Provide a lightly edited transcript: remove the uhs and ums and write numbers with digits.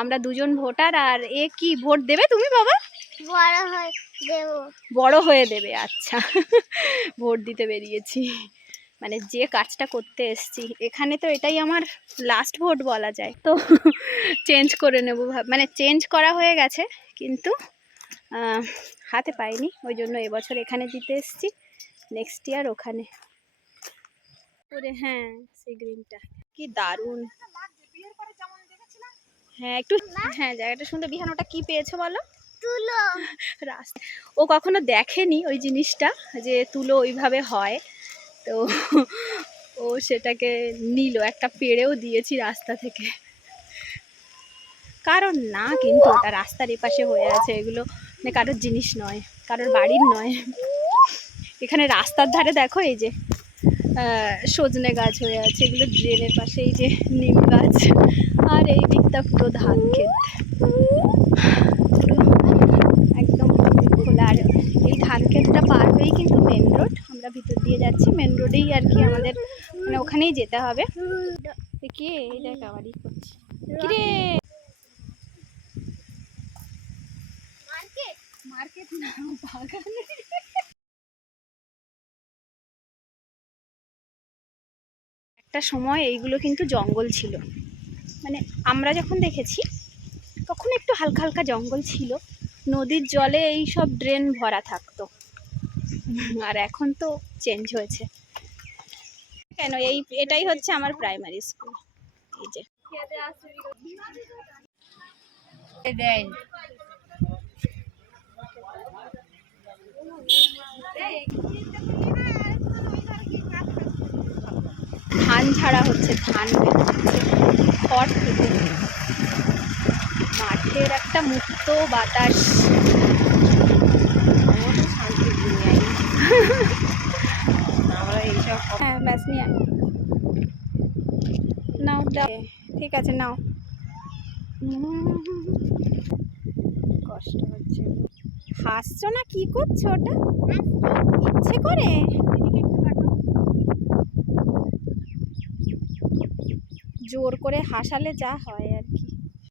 আমরা দুজন ভোটার। আর এ কি ভোট দেবে তুমি বাবা? বড় হয়ে দেব। বড় হয়ে দেবে, আচ্ছা। ভোট দিতে বেরিয়েছি, মানে যে কাজটা করতে এসছি। এখানে তো এটাই আমার লাস্ট ভোট বলা যায়, তো চেঞ্জ করে নেব মানে চেঞ্জ করা হয়ে গেছে কিন্তু হাতে পাইনি, ওই জন্য এবছর এখানে দিতে এসছি, নেক্সট ইয়ার ওখানে করে। হ্যাঁ, সেই গ্রিনটা কি দারুণ। হ্যাঁ একটু, হ্যাঁ জায়গাটা সুন্দর। বিহান ওটা কি পেয়েছো বলো? তুলো। রাস্তা ও কখনো দেখেনি ওই জিনিসটা, যে তুলো ওইভাবে হয়, তো ও সেটাকে নিল, একটা পেড়েও দিয়েছি রাস্তা থেকে। কারণ না, কিন্তু ওটা রাস্তার এপাশে হয়ে আছে, এগুলো মানে কারোর জিনিস নয়, কারোর বাড়ির নয়। এখানে রাস্তার ধারে দেখো এই যে সজনে গাছ হয়ে আছে, এগুলো ড্রেনের পাশে, এই যে নিম গাছ, আর এই দিকটা পুরো ধান ক্ষেত, একদম খোলা। আর এই ধান ক্ষেতটা পার হয়েই কিন্তু মেন রোড, আমরা ভিতর দিয়ে যাচ্ছি, মেন রোডেই আর কি আমাদের, মানে ওখানেই যেতে হবে। কে এই দেখ আবারই করছি, কিরে মার্কেট না বাগানে। একটা সময় এইগুলো কিন্তু জঙ্গল ছিল, মানে আমরা যখন দেখেছি তখন একটু হালকা হালকা জঙ্গল ছিল, নদীর জলে এই সব ড্রেন ভরা থাকতো, আর এখন তো চেঞ্জ হয়েছে। কেন এই এটাই হচ্ছে আমার প্রাইমারি স্কুল, এই যে ধান ঝাড়া হচ্ছে, ধান বেরোচ্ছে খড় থেকে, মাঠের একটা মুক্ত বাতাস, শান্তি দুনিয়ায়। আমরা এইসব, হ্যাঁ ব্যাস নিয়ে নাও, ঠিক আছে নাও। কষ্ট হচ্ছে, হাসছো না কি করছো? ওটা ইচ্ছে করে, জোর করে হাসালে যা হয় আর কি।